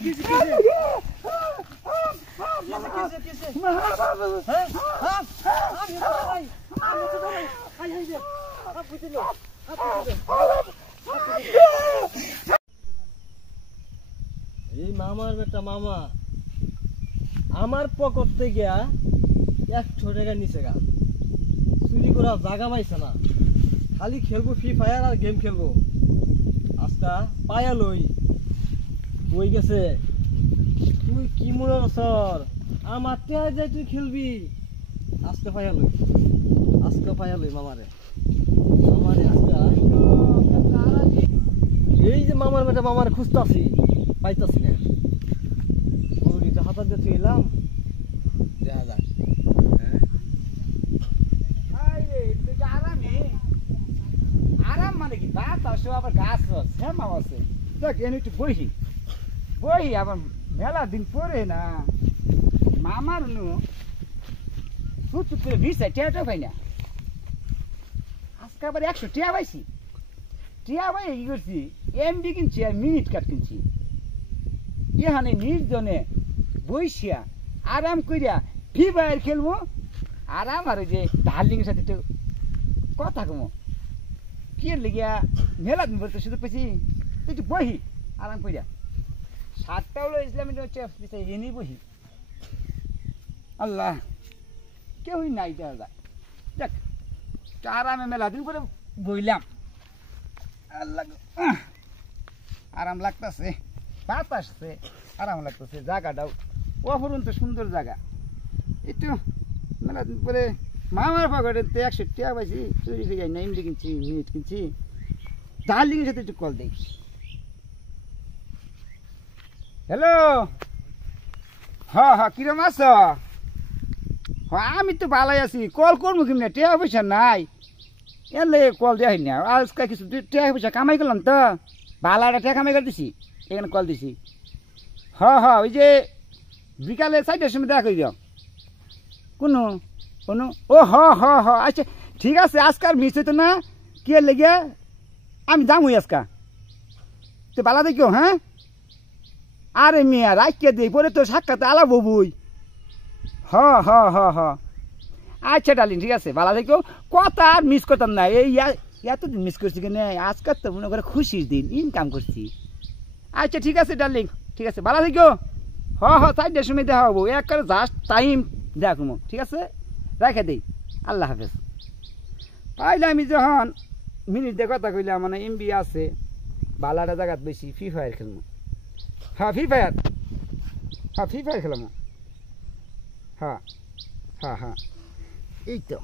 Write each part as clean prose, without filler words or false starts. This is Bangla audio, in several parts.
এই মামার বেটা মামা আমার পকেট থেকে 100 টাকা নিচে গা চুরি করা জায়গা পাইছে না খালি খেলবো ফ্রি ফায়ার আর গেম খেলবো আজকা পায়া লই বই গেছে তুই কি মনে সর আমার টেয়া যাই তুই খেলবি আজকে পায়া লই মামারে আজকা এই যে মামার বেটা মামারে খুঁজতাছি পাইতাছি না গরুটা হাতা দিয়ে তুই এলাম দেখা যাক আরাম মানে কি বাতাস আবার গাছ শ্যামা আছে দেখ এনে একটু বহি আবার মেলা দিন পরে না মামার নু চুপ করে ভিসাই টিয়াটা পাই না আজকে আবার 100 টিয়া পাইছি টিয়া পাই কি করছি এমডি কিনছি আর মিনিট কাট কিনছি এখানে নির্জনে বইসিয়া আরাম করিয়া ফ্রি ফায়ার খেলবো আরাম আর যে ডার্লিংয়ের সাথে একটু কথা কমো কি লেগিয়া মেলা দিন বলতে শুধু পেয়েছি একটু বহি আরাম করিয়া 7টা হলো ইসলামী হচ্ছে এনে বহি আল্লাহ কেউই নাই দেখা যায় দেখ আরামে মেলা দিন করে বইলাম আল্লাহ আরাম লাগতেছে বাতাসছে আরাম লাগতেছে জায়গাটাও অপরন্ত সুন্দর জায়গা একটু মেলা দিন পরে মামার পকেটে 100 টাকা পাইছি চুরি থেকে এমডি কিনছি মিনিট কিনছি ডার্লিংয়ের সাথে একটু কল দেই হ্যালো হ্যাঁ কিরম আছো আমি তো ভালোই আছি কল করবো কেমনি টাকা পয়সা নাই এলে কল দেওয়া হয়নি আজকাল কিছু টাকা পয়সা কামাই করলাম তো ভালো একটা টাকা কামাই করে দিছি এখানে কল দিছি হ্যাঁ ওই যে বিকালে 4টার সময় দেখা করে দিও কোনো ও আচ্ছা ঠিক আছে আজকাল মিস হইতো না কে লেগে আমি যামই আজকা তো ভালো দেখিও হ্যাঁ আরে মিয়া রাখিয়ে দিই পরে তো সাক্ষাৎ আলাপ বই হ আচ্ছা ডালিন ঠিক আছে ভালো দেখিও কথা আর মিস করতাম না এই এতদিন মিস করছি কেন আজকাল তো মনে করে খুশির দিন ইনকাম করছি আচ্ছা ঠিক আছে ডার্লিং ঠিক আছে ভালো দেখিও হ 4টার সময় দেখা হবো একবারে জাস্ট টাইম দেখো ঠিক আছে রেখে দিই আল্লাহ হাফেজ পাইলে আমি যখন মিনিট দিয়ে কথা কইলাম মানে এমবি আছে ভালো জায়গাত বেশি ফ্রি ফায়ার খেলবো ফ্রি ফায়ার খেলাম হ্যাঁ এই তো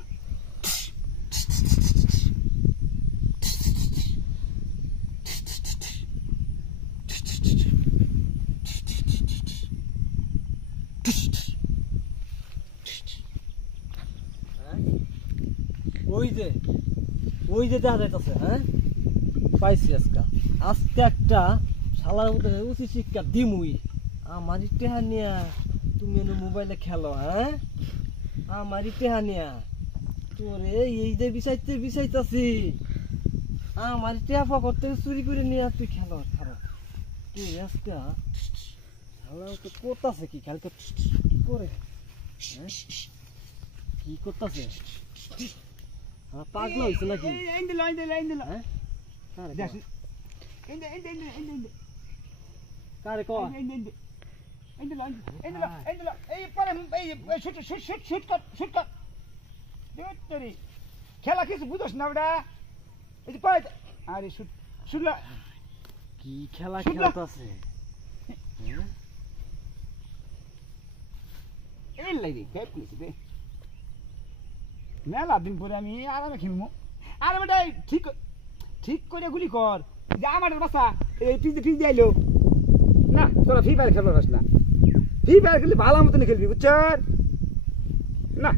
ওই যে দেখা যাইতেছে হ্যাঁ পাইছি আজকে একটা শালার মতো উচিত শিক্ষা দিমুই আমার টেহা নিয়া তুমি মোবাইলে খেলো হ্যাঁ আমার টেহা নিয়া তোরে এই যে বিষাইতাছি আমার টেহা পকেট থেকে চুরি করে নিয়ে তুই খেলো খারাপ তুই আজকে শালার মতো করতেছে কি খেলতে কি করে কি করতেছে পাগলা হয়েছে নাকি কারে কয় খেলা কিছু বুঝোস না ওটা আরে শুনলা কি খেলা খেলতেছে এই লাগে মেলা দিন পরে আমি আরামে খেলবো আরে বেটা ঠিক করে গুলি কর যে আমার বাসা এই ঠিক যাইলো না তোরা ফ্রি ফায়ার খেলবার পাস না ফ্রি ফায়ার খেললে ভালো মতন খেলবি বুঝছ না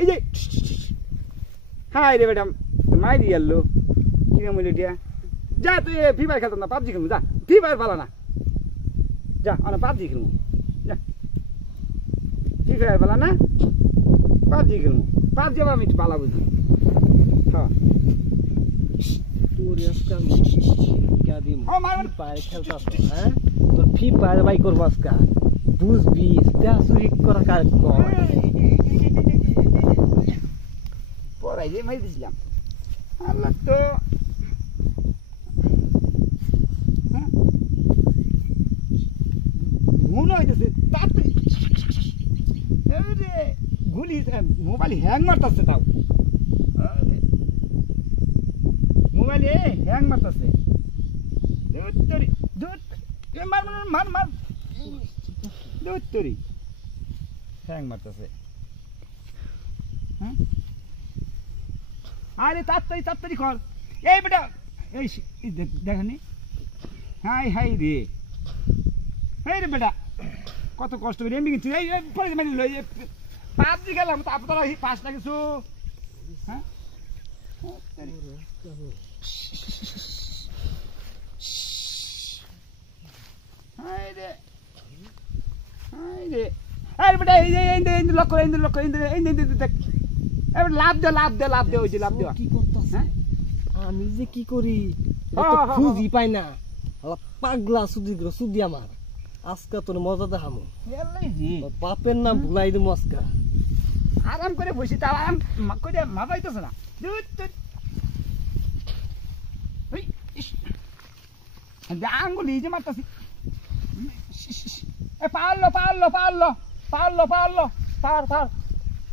এই যে হাই রে বেটা মাইরি আনলো কিনে মূল্য দিয়া যা তুই ফ্রি ফায়ার খেলতাম না পাবজি খেলবো যা ফ্রি ফায়ার ভালো না যা আমরা পাবজি খেলবো যা ফ্রি ফায়ার ভালো না পাবজি খেলবো পাবজি আবার আমি একটু ভালো বুঝি হ্যাঁ তোর আজকে আমি শিক্ষা দিম ও মার পায়ে খেলতাছ হ্যাঁ তোর ফ্রি ফায়ার বাই করবো আজকা বুঝবি তা চুরি করা কার কয় পড়াই যে মাই দিছিলাম আল্লাহ তো মনে হইতেছে তাড়াতাড়ি গুলি মোবাইল হ্যাং মারতেছে তাও মোবাইল হ্যাং মারতেছে মার মার মার মার দুত্তরি হ্যাং মারতেছে আরে তাড়াতাড়ি তাড়াতাড়ি কর এই বেটা এই দেখনি হাই হাই রে এই রে বেটা কত কষ্ট করে এমনি কিন্তু এই পরে মানে লই পাঁচটি গেলাম তো আপনারা এই পাঁচটা কিছু হ্যাঁ হাই রে হাই রে এই বেটা এই লক্ষ্য এই লক্ষ্য এই দেখ এবার লাভ দে ওই যে লাভ দেওয়া কি করতাছ হ্যাঁ আমি যে কি করি হ্যাঁ, হ্যাঁ, খুঁজি পাই না পাগলা সুদি আমার আজকে তোর মজা দেখামো এলাই জি তোর বাপের নাম ভুলাই দিমু আজকে আরাম করে বসি তা আরাম করে মাপাইতেছে না আঙ্গুলি যে মারতাছি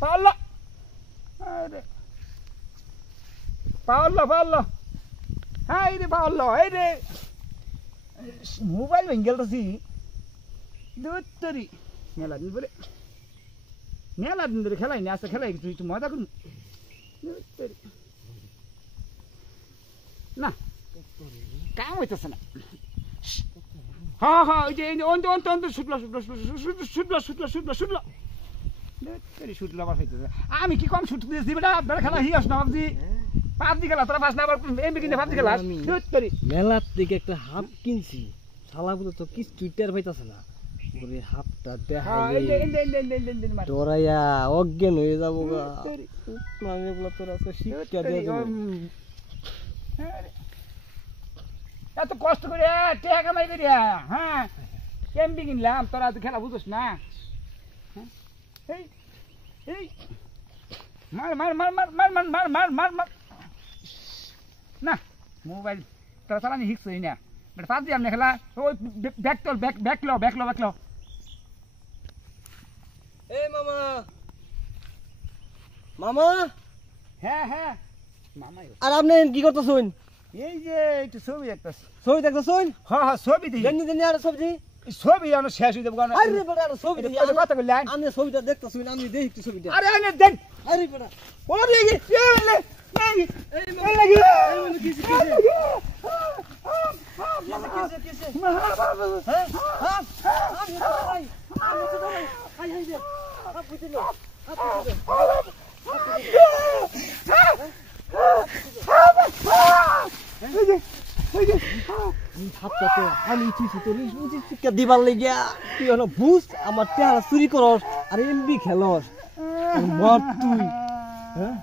পারলো আরে পারলো হাই রে পারলো এই রে মোবাইল ভেঙে গেলতাছি দুত্তরি মেলা দিন ধরে খেলাই নি আজকে খেলাই তুই মজা করুন না কাম হইতেছে না হ্যাঁ ওই যে শুটলো আবার হইতেছে আমি কি কম শুট দিয়েছি বেটা বেড়া খেলা হিয়াস না ভাবছি পাবজি খেলা তোরা বাস না আবার এমবি কিনে পাবজি খেলা মেলার থেকে একটা হাফ কিনছি শালাগুলো তো কি টুইটার পাইতাছে না ওরে হাফটা দেখাই ডরাইয়া অজ্ঞান হয়ে যাবো গা মানে বলা তোর আজকে শিক্ষা দিয়ে দেবো এত কষ্ট করে টেহা কামাই করি হ্যাঁ এমবি কিনলাম তোরা তো খেলা বুঝোস না এই মার না মোবাইল তোরা চালানি শিখছই না পাবজি আমনে খেলা ওই ব্যাক লো এই মামা হ্যাঁ মামা আর আপনি কি করতেছেন এই যে একটু ছবি দেখতেছি ছবি দেখতেছেন হ্যাঁ ছবি দিই জানি আর সবজি ছবি আমরা শেষ হয়ে যাবো আরে বেটা আর ছবি দেখি কথা বললেন আমি ছবিটা দেখতেছি আমি দেখি একটু ছবিটা আরে আরে দেন আরে বেটা ওরে কি আমি শিক্ষা দিবার লাগিয়া তুই হলো বুঝ আমার চেহারা চুরি করস আর এমবি খেলস মর তুই হ্যাঁ